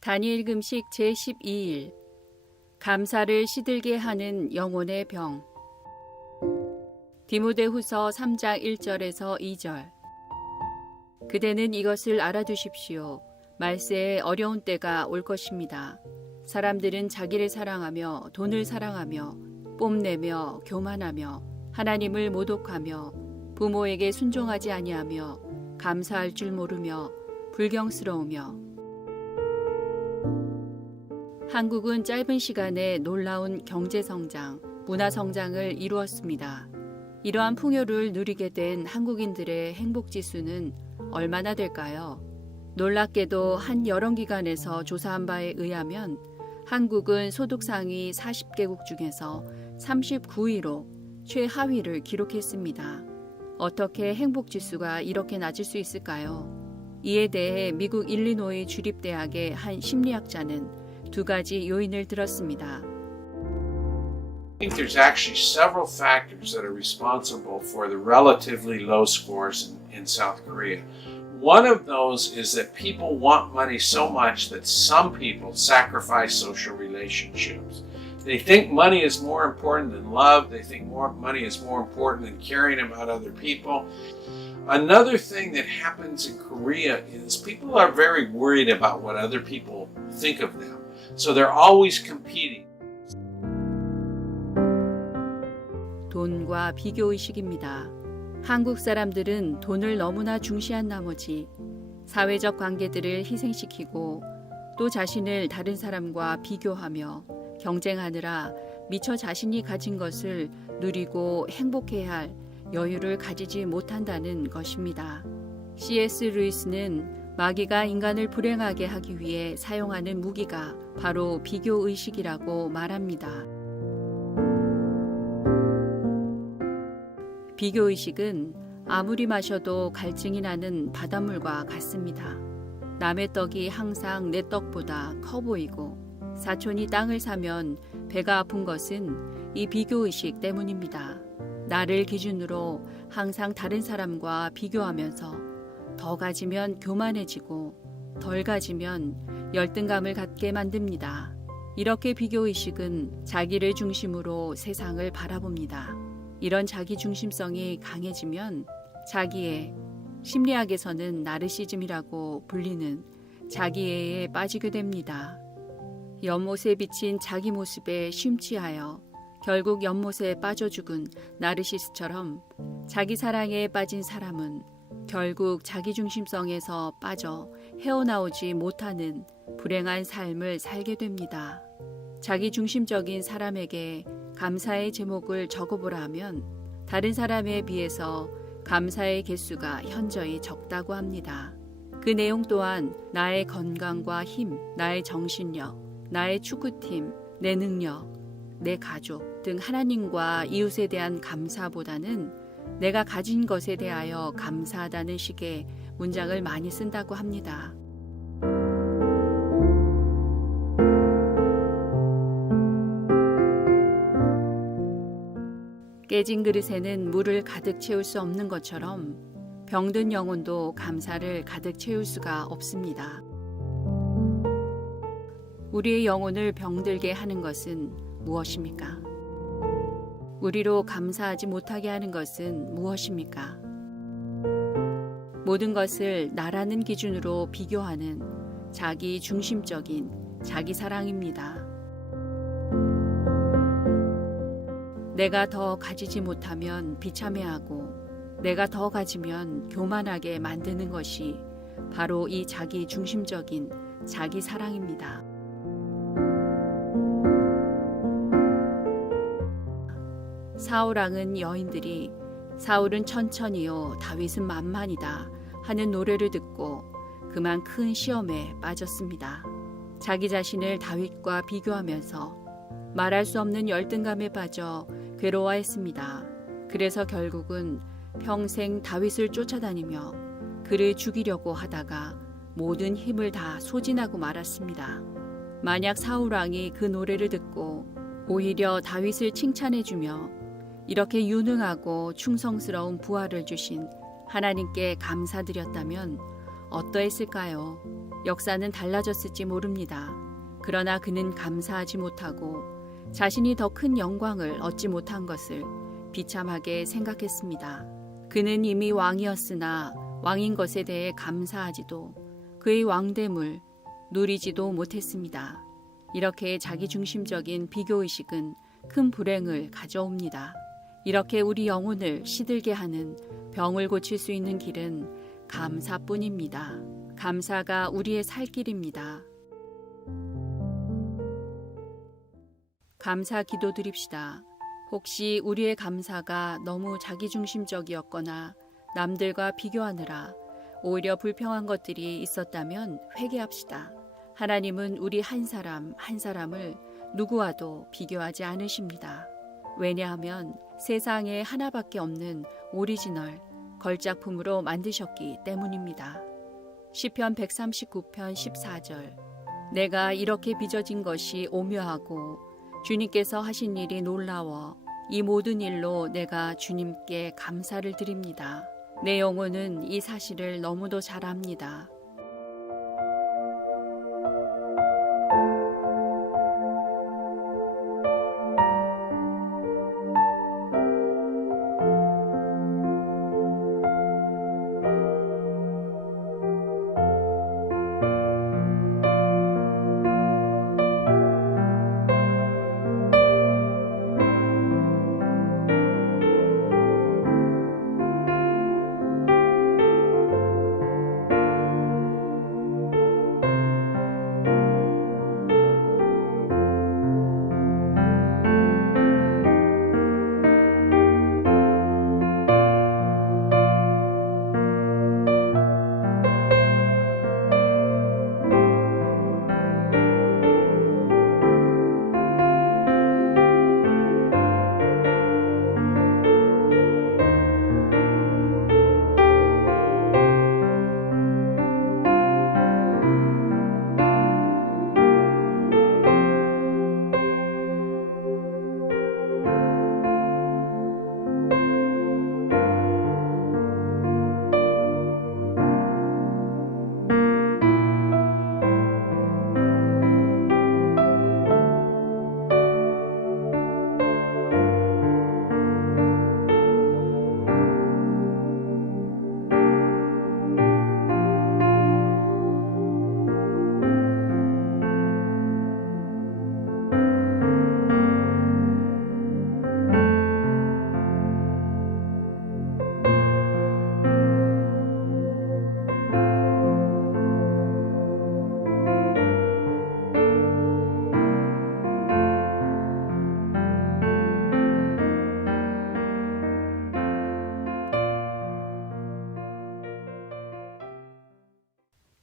다니엘 금식 제12일 감사를 시들게 하는 영혼의 병. 디모데후서 3장 1절에서 2절. 그대는 이것을 알아두십시오. 말세에 어려운 때가 올 것입니다. 사람들은 자기를 사랑하며 돈을 사랑하며 뽐내며 교만하며 하나님을 모독하며 부모에게 순종하지 아니하며 감사할 줄 모르며 불경스러우며. 한국은 짧은 시간에 놀라운 경제성장, 문화성장을 이루었습니다. 이러한 풍요를 누리게 된 한국인들의 행복지수는 얼마나 될까요? 놀랍게도 한 여론기관에서 조사한 바에 의하면 한국은 소득 상위 40개국 중에서 39위로 최하위를 기록했습니다. 어떻게 행복지수가 이렇게 낮을 수 있을까요? 이에 대해 미국 일리노이 주립대학의 한 심리학자는 두 가지 요인을 들었습니다. I think there's actually several factors that are responsible for the relatively low scores in South Korea. One of those is that people want money so much that some people sacrifice social relationships. They think money is more important than love. They think money is more important than caring about other people. Another thing that happens in Korea is people are very worried about what other people think of them. So they're always competing. 돈과 비교의식입니다. 한국 사람들은 돈을 너무나 중시한 나머지 사회적 관계들을 희생시키고 또 자신을 다른 사람과 비교하며 경쟁하느라 미처 자신이 가진 것을 누리고 행복해야 할 여유를 가지지 못한다는 것입니다. C.S. 루이스는 마귀가 인간을 불행하게 하기 위해 사용하는 무기가 바로 비교의식이라고 말합니다. 비교의식은 아무리 마셔도 갈증이 나는 바닷물과 같습니다. 남의 떡이 항상 내 떡보다 커 보이고 사촌이 땅을 사면 배가 아픈 것은 이 비교의식 때문입니다. 나를 기준으로 항상 다른 사람과 비교하면서 더 가지면 교만해지고 덜 가지면 열등감을 갖게 만듭니다. 이렇게 비교의식은 자기를 중심으로 세상을 바라봅니다. 이런 자기 중심성이 강해지면 자기애, 심리학에서는 나르시즘이라고 불리는 자기애에 빠지게 됩니다. 연못에 비친 자기 모습에 심취하여 결국 연못에 빠져 죽은 나르시스처럼 자기 사랑에 빠진 사람은 결국 자기중심성에서 빠져 헤어나오지 못하는 불행한 삶을 살게 됩니다. 자기중심적인 사람에게 감사의 제목을 적어보라 하면 다른 사람에 비해서 감사의 개수가 현저히 적다고 합니다. 그 내용 또한 나의 건강과 힘, 나의 정신력, 나의 축구팀, 내 능력, 내 가족 등 하나님과 이웃에 대한 감사보다는 내가 가진 것에 대하여 감사하다는 식의 문장을 많이 쓴다고 합니다. 깨진 그릇에는 물을 가득 채울 수 없는 것처럼 병든 영혼도 감사를 가득 채울 수가 없습니다. 우리의 영혼을 병들게 하는 것은 무엇입니까? 우리로 감사하지 못하게 하는 것은 무엇입니까? 모든 것을 나라는 기준으로 비교하는 자기 중심적인 자기 사랑입니다. 내가 더 가지지 못하면 비참해하고 내가 더 가지면 교만하게 만드는 것이 바로 이 자기 중심적인 자기 사랑입니다. 사울왕은 여인들이 사울은 천천히요 다윗은 만만이다 하는 노래를 듣고 그만 큰 시험에 빠졌습니다. 자기 자신을 다윗과 비교하면서 말할 수 없는 열등감에 빠져 괴로워했습니다. 그래서 결국은 평생 다윗을 쫓아다니며 그를 죽이려고 하다가 모든 힘을 다 소진하고 말았습니다. 만약 사울왕이 그 노래를 듣고 오히려 다윗을 칭찬해주며 이렇게 유능하고 충성스러운 부하를 주신 하나님께 감사드렸다면 어떠했을까요? 역사는 달라졌을지 모릅니다. 그러나 그는 감사하지 못하고 자신이 더 큰 영광을 얻지 못한 것을 비참하게 생각했습니다. 그는 이미 왕이었으나 왕인 것에 대해 감사하지도 그의 왕됨을 누리지도 못했습니다. 이렇게 자기중심적인 비교의식은 큰 불행을 가져옵니다. 이렇게 우리 영혼을 시들게 하는 병을 고칠 수 있는 길은 감사뿐입니다. 감사가 우리의 살 길입니다. 감사 기도드립시다. 혹시 우리의 감사가 너무 자기중심적이었거나 남들과 비교하느라 오히려 불평한 것들이 있었다면 회개합시다. 하나님은 우리 한 사람 한 사람을 누구와도 비교하지 않으십니다. 왜냐하면 세상에 하나밖에 없는 오리지널 걸작품으로 만드셨기 때문입니다. 시편 139편 14절. 내가 이렇게 빚어진 것이 오묘하고 주님께서 하신 일이 놀라워 이 모든 일로 내가 주님께 감사를 드립니다. 내 영혼은 이 사실을 너무도 잘 압니다.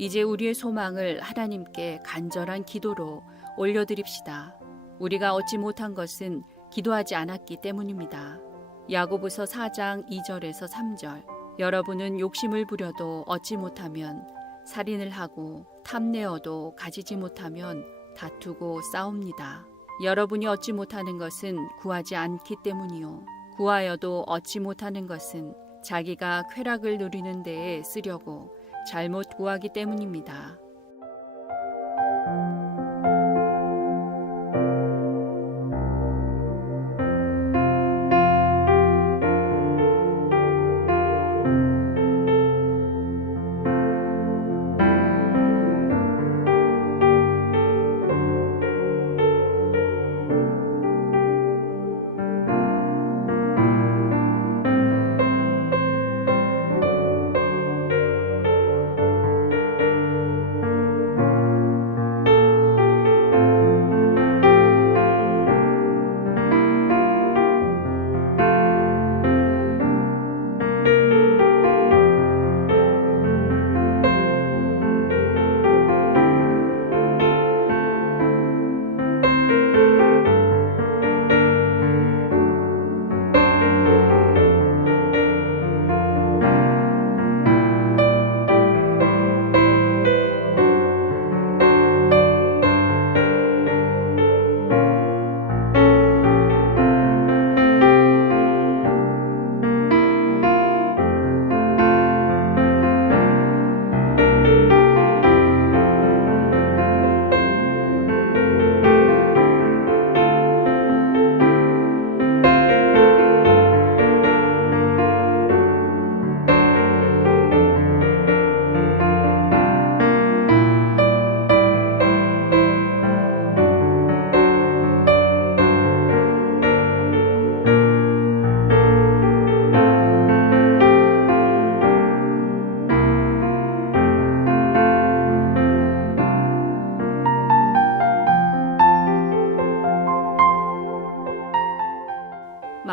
이제 우리의 소망을 하나님께 간절한 기도로 올려드립시다. 우리가 얻지 못한 것은 기도하지 않았기 때문입니다. 야고보서 4장 2절에서 3절. 여러분은 욕심을 부려도 얻지 못하면 살인을 하고 탐내어도 가지지 못하면 다투고 싸웁니다. 여러분이 얻지 못하는 것은 구하지 않기 때문이요. 구하여도 얻지 못하는 것은 자기가 쾌락을 누리는 데에 쓰려고 잘못 구하기 때문입니다.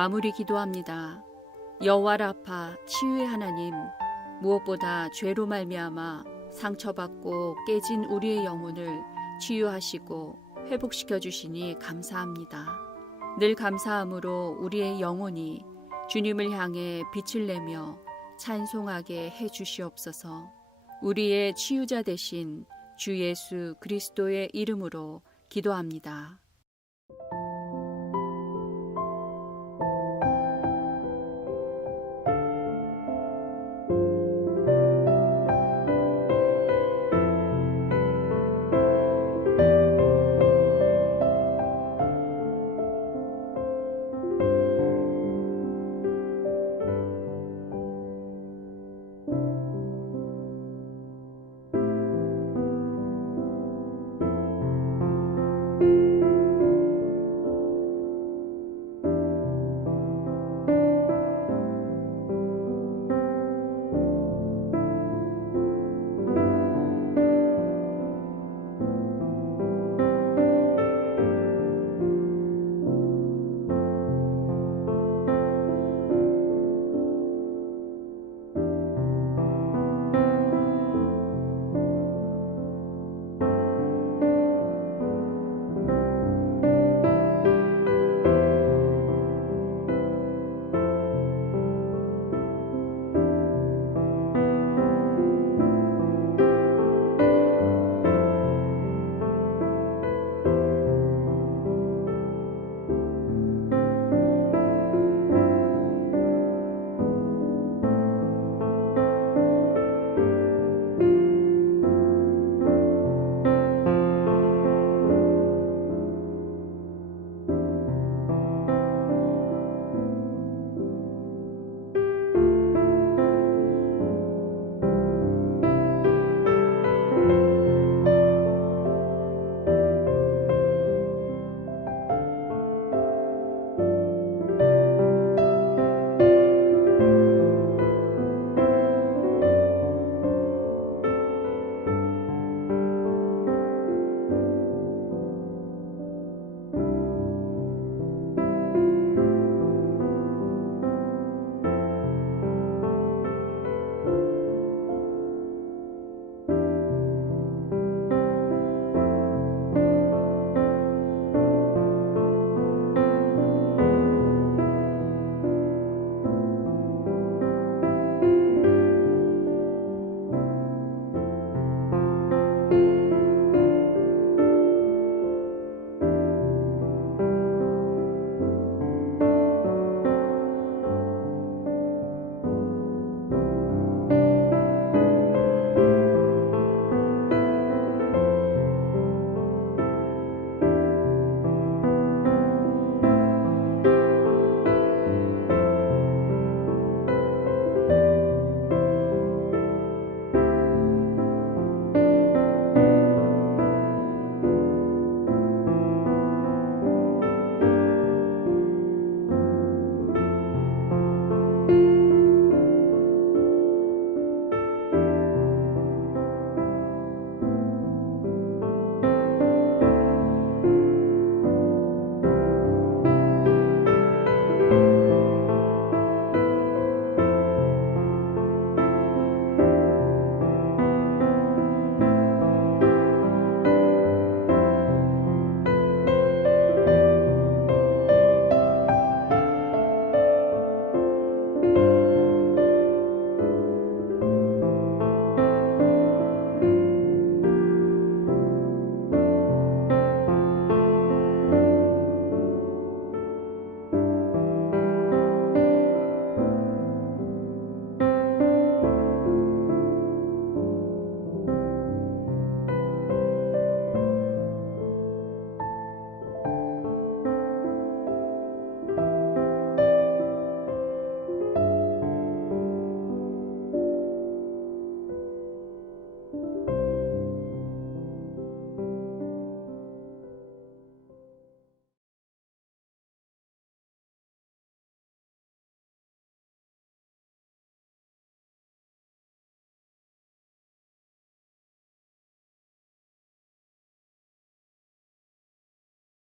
마무리 기도합니다. 여호와 라파 치유의 하나님, 무엇보다 죄로 말미암아 상처받고 깨진 우리의 영혼을 치유하시고 회복시켜 주시니 감사합니다. 늘 감사함으로 우리의 영혼이 주님을 향해 빛을 내며 찬송하게 해 주시옵소서. 우리의 치유자 되신 주 예수 그리스도의 이름으로 기도합니다.